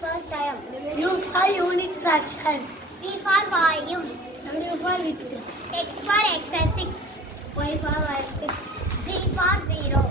for time. U for unit fraction. V for volume. W for width. X for excessive. Y for y6. Z for zero.